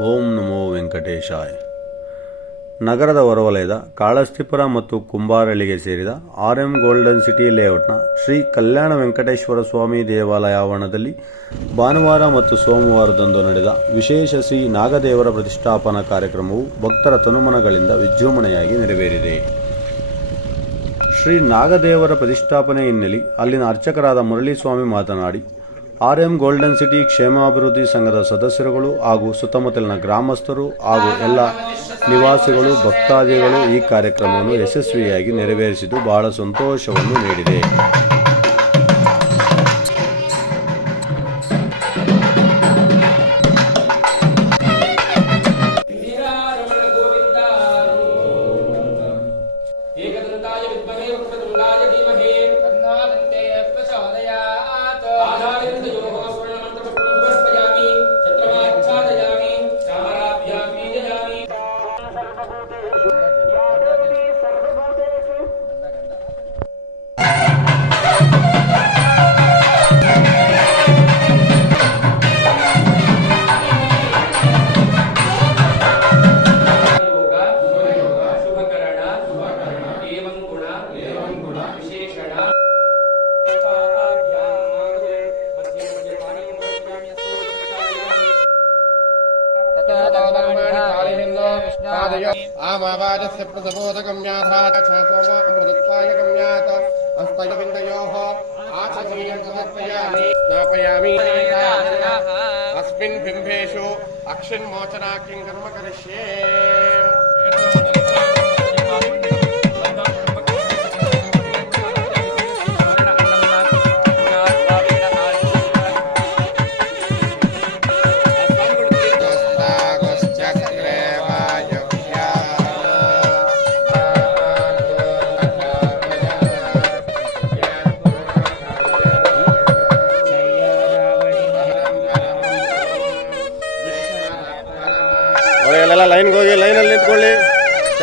ಓಂ ನಮೋ ವೆಂಕಟೇಶಾಯ. ನಗರದ ಹೊರವಲಯದ ಕಾಳಸ್ತಿಪುರ ಮತ್ತು ಕುಂಬಾರಳ್ಳಿಗೆ ಸೇರಿದ ಆರ್ ಎಂ ಗೋಲ್ಡನ್ ಸಿಟಿ ಲೇಔಟ್ನ ಶ್ರೀ ಕಲ್ಯಾಣ ವೆಂಕಟೇಶ್ವರ ಸ್ವಾಮಿ ದೇವಾಲಯ ಆವರಣದಲ್ಲಿ ಭಾನುವಾರ ಮತ್ತು ಸೋಮವಾರದಂದು ನಡೆದ ವಿಶೇಷ ಶ್ರೀ ನಾಗದೇವರ ಪ್ರತಿಷ್ಠಾಪನಾ ಕಾರ್ಯಕ್ರಮವು ಭಕ್ತರ ತನುಮನಗಳಿಂದ ವಿಜೃಂಭಣೆಯಾಗಿ ನೆರವೇರಿದೆ. ಶ್ರೀ ನಾಗದೇವರ ಪ್ರತಿಷ್ಠಾಪನೆ ಹಿನ್ನೆಲೆ ಅಲ್ಲಿನ ಅರ್ಚಕರಾದ ಮುರಳೀಸ್ವಾಮಿ ಮಾತನಾಡಿ ಆರ್ ಎಂ ಗೋಲ್ಡನ್ ಸಿಟಿ ಕ್ಷೇಮಾಭಿವೃದ್ಧಿ ಸಂಘದ ಸದಸ್ಯರುಗಳು ಹಾಗೂ ಸುತ್ತಮುತ್ತಲಿನ ಗ್ರಾಮಸ್ಥರು ಹಾಗೂ ಎಲ್ಲ ನಿವಾಸಿಗಳು, ಭಕ್ತಾದಿಗಳು ಈ ಕಾರ್ಯಕ್ರಮವನ್ನು ಯಶಸ್ವಿಯಾಗಿ ನೆರವೇರಿಸಿದ್ದು ಬಹಳ ಸಂತೋಷವನ್ನು ನೀಡಿದೆ. ಏಕದಂತಾಯ ಬಹುತೇಕ आमावाजस्य प्रसबोधगम्याधामृतत्वाय गम्यात् हस्तविन्दयोः अस्मिन् अक्षिन्मोचना किं कर्म करिष्ये।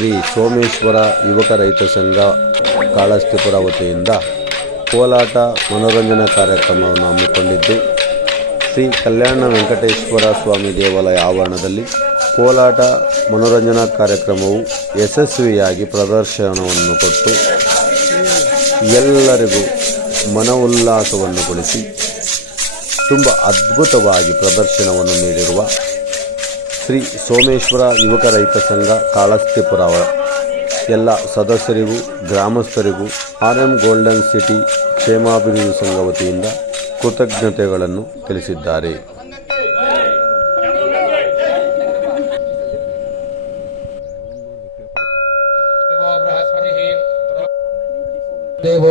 ಶ್ರೀ ಸೋಮೇಶ್ವರ ಯುವಕ ರೈತ ಸಂಘ ಕಾಳಸ್ತಿಪುರ ವತಿಯಿಂದ ಕೋಲಾಟ ಮನೋರಂಜನಾ ಕಾರ್ಯಕ್ರಮವನ್ನು ಹಮ್ಮಿಕೊಂಡಿದ್ದು, ಶ್ರೀ ಕಲ್ಯಾಣ ವೆಂಕಟೇಶ್ವರ ಸ್ವಾಮಿ ದೇವಾಲಯ ಆವರಣದಲ್ಲಿ ಕೋಲಾಟ ಮನೋರಂಜನಾ ಕಾರ್ಯಕ್ರಮವು ಯಶಸ್ವಿಯಾಗಿ ಪ್ರದರ್ಶನವನ್ನು ಕೊಟ್ಟು ಎಲ್ಲರಿಗೂ ಮನೋಲ್ಲಾಸವನ್ನು ಕೊಡಿಸಿ, ತುಂಬ ಅದ್ಭುತವಾಗಿ ಪ್ರದರ್ಶನವನ್ನು ನೀಡಿರುವ ಶ್ರೀ ಸೋಮೇಶ್ವರ ಯುವಕ ರೈತ ಸಂಘ ಕಾಳಸ್ತಿಪುರ ಅವರ ಎಲ್ಲ ಸದಸ್ಯರಿಗೂ ಗ್ರಾಮಸ್ಥರಿಗೂ ಆರ್ ಎಂ ಗೋಲ್ಡನ್ ಸಿಟಿ ಕ್ಷೇಮಾಭಿವೃದ್ಧಿ ಸಂಘ ವತಿಯಿಂದ ಕೃತಜ್ಞತೆಗಳನ್ನು ತಿಳಿಸಿದ್ದಾರೆ. देवो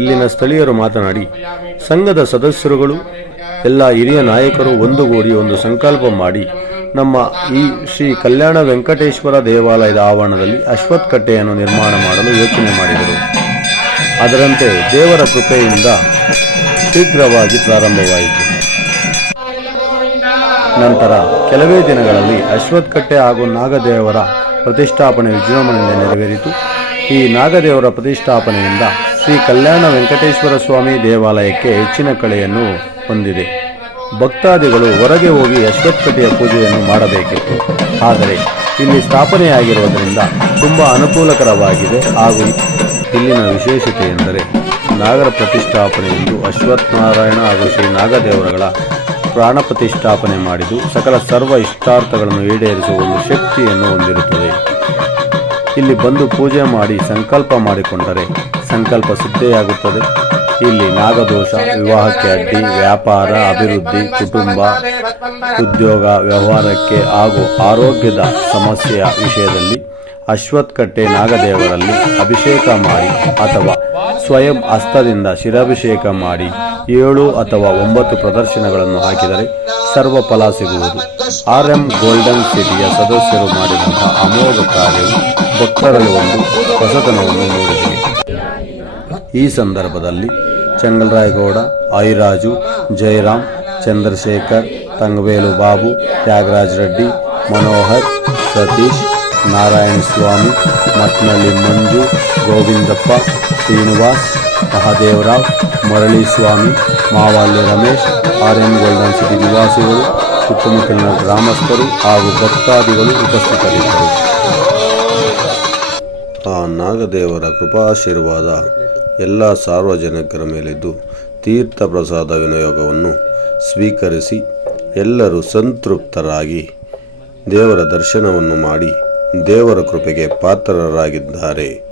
ಇಲ್ಲಿನ ಸ್ಥಳೀಯರು ಮಾತನಾಡಿ, ಸಂಘದ ಸದಸ್ಯರುಗಳು, ಎಲ್ಲ ಹಿರಿಯ ನಾಯಕರು ಒಂದುಗೂಡಿ ಒಂದು ಸಂಕಲ್ಪ ಮಾಡಿ ನಮ್ಮ ಈ ಶ್ರೀ ಕಲ್ಯಾಣ ವೆಂಕಟೇಶ್ವರ ದೇವಾಲಯದ ಆವರಣದಲ್ಲಿ ಅಶ್ವತ್ಥ ಕಟ್ಟೆಯನ್ನು ನಿರ್ಮಾಣ ಮಾಡಲು ಯೋಚನೆ ಮಾಡಿದರು. ಅದರಂತೆ ದೇವರ ಕೃಪೆಯಿಂದ ಶೀಘ್ರವಾಗಿ ಪ್ರಾರಂಭವಾಯಿತು. ನಂತರ ಕೆಲವೇ ದಿನಗಳಲ್ಲಿ ಅಶ್ವತ್ಥಕಟ್ಟೆ ಹಾಗೂ ನಾಗದೇವರ ಪ್ರತಿಷ್ಠಾಪನೆ ವಿಜೃಂಭಣೆಯಿಂದ ನೆರವೇರಿತು. ಈ ನಾಗದೇವರ ಪ್ರತಿಷ್ಠಾಪನೆಯಿಂದ ಶ್ರೀ ಕಲ್ಯಾಣ ವೆಂಕಟೇಶ್ವರ ಸ್ವಾಮಿ ದೇವಾಲಯಕ್ಕೆ ಹೆಚ್ಚಿನ ಕಳೆಯನ್ನು ಹೊಂದಿದೆ. ಭಕ್ತಾದಿಗಳು ಹೊರಗೆ ಹೋಗಿ ಅಶ್ವತ್ಥತೆಯ ಪೂಜೆಯನ್ನು ಮಾಡಬೇಕಿತ್ತು. ಆದರೆ ಇಲ್ಲಿ ಸ್ಥಾಪನೆಯಾಗಿರುವುದರಿಂದ ತುಂಬ ಅನುಕೂಲಕರವಾಗಿದೆ ಹಾಗೂ ಇಲ್ಲಿನ ವಿಶೇಷತೆ ಎಂದರೆ ನಾಗರ ಪ್ರತಿಷ್ಠಾಪನೆಯೆಂದು ಅಶ್ವತ್ಥನಾರಾಯಣ ಹಾಗೂ ಶ್ರೀ ನಾಗದೇವರುಗಳ ಪ್ರಾಣ ಪ್ರತಿಷ್ಠಾಪನೆ ಮಾಡಿದ್ದು ಸಕಲ ಸರ್ವ ಇಷ್ಟಾರ್ಥಗಳನ್ನು ಈಡೇರಿಸುವ ಒಂದು ಶಕ್ತಿಯನ್ನು ಹೊಂದಿರುತ್ತದೆ. ಇಲ್ಲಿ ಬಂದು ಪೂಜೆ ಮಾಡಿ ಸಂಕಲ್ಪ ಮಾಡಿಕೊಂಡರೆ ಸಂಕಲ್ಪ ಸಿದ್ಧಿಯಾಗುತ್ತದೆ ಇಲ್ಲಿ ನಾಗದೋಷ, ವಿವಾಹಕ್ಕೆ ಅಡ್ಡಿ, ವ್ಯಾಪಾರ, ಅಭಿವೃದ್ಧಿ, ಕುಟುಂಬ, ಉದ್ಯೋಗ, ವ್ಯವಹಾರಕ್ಕೆ ಹಾಗೂ ಆರೋಗ್ಯದ ಸಮಸ್ಯೆಯ ವಿಷಯದಲ್ಲಿ ಅಶ್ವತ್ಕಟ್ಟೆ ನಾಗದೇವರಲ್ಲಿ ಅಭಿಷೇಕ ಮಾಡಿ ಅಥವಾ ಸ್ವಯಂ ಹಸ್ತದಿಂದ ಶಿರಾಭಿಷೇಕ ಮಾಡಿ ಏಳು ಅಥವಾ ಒಂಬತ್ತು ಪ್ರದರ್ಶನಗಳನ್ನು ಹಾಕಿದರೆ ಸರ್ವ ಫಲ ಸಿಗುವುದು. ಆರ್ ಎಂ ಗೋಲ್ಡನ್ ಸಿಟಿಯ ಸದಸ್ಯರು ಮಾಡಿದಂತಹ ಅಮೋಘ ಕಾರ್ಯವು ಭಕ್ತರಲ್ಲಿ ಒಂದು ಹೊಸತನವನ್ನು ಮೂಡಿದೆ ಈ ಸಂದರ್ಭದಲ್ಲಿ ಚಂಗಲರಾಯಗೌಡ, ಐರಾಜು, ಜಯರಾಮ್, ಚಂದ್ರಶೇಖರ್, ತಂಗವೇಲು ಬಾಬು, ತ್ಯಾಗರಾಜ್ ರೆಡ್ಡಿ, ಮನೋಹರ್, ಸತೀಶ್ ನಾರಾಯಣ ಸ್ವಾಮಿ ಮಟ್ನಳ್ಳಿ ಮಂಜು, ಗೋವಿಂದಪ್ಪ, ಶ್ರೀನಿವಾಸ್, ಮಹಾದೇವರಾವ್ ಮರಳಿ Swamy ಮಾವಾಲ್ಯ Ramesh, R N Golden City ನಿವಾಸಿಗಳು, ಸುತ್ತಮುತ್ತಲಿನ ಗ್ರಾಮಸ್ಥರು ಹಾಗೂ ಭಕ್ತಾದಿಗಳು ಉಪಸ್ಥಿತರಿದ್ದರು. ಆ ನಾಗದೇವರ ಕೃಪಾಶೀರ್ವಾದ ಎಲ್ಲ ಸಾರ್ವಜನಿಕರ ಮೇಲಿದ್ದು ತೀರ್ಥ ಪ್ರಸಾದ ವಿನಿಯೋಗವನ್ನು ಸ್ವೀಕರಿಸಿ ಎಲ್ಲರೂ ಸಂತೃಪ್ತರಾಗಿ ದೇವರ ದರ್ಶನವನ್ನು ಮಾಡಿ ದೇವರ ಕೃಪೆಗೆ ಪಾತ್ರರಾಗಿದ್ದಾರೆ.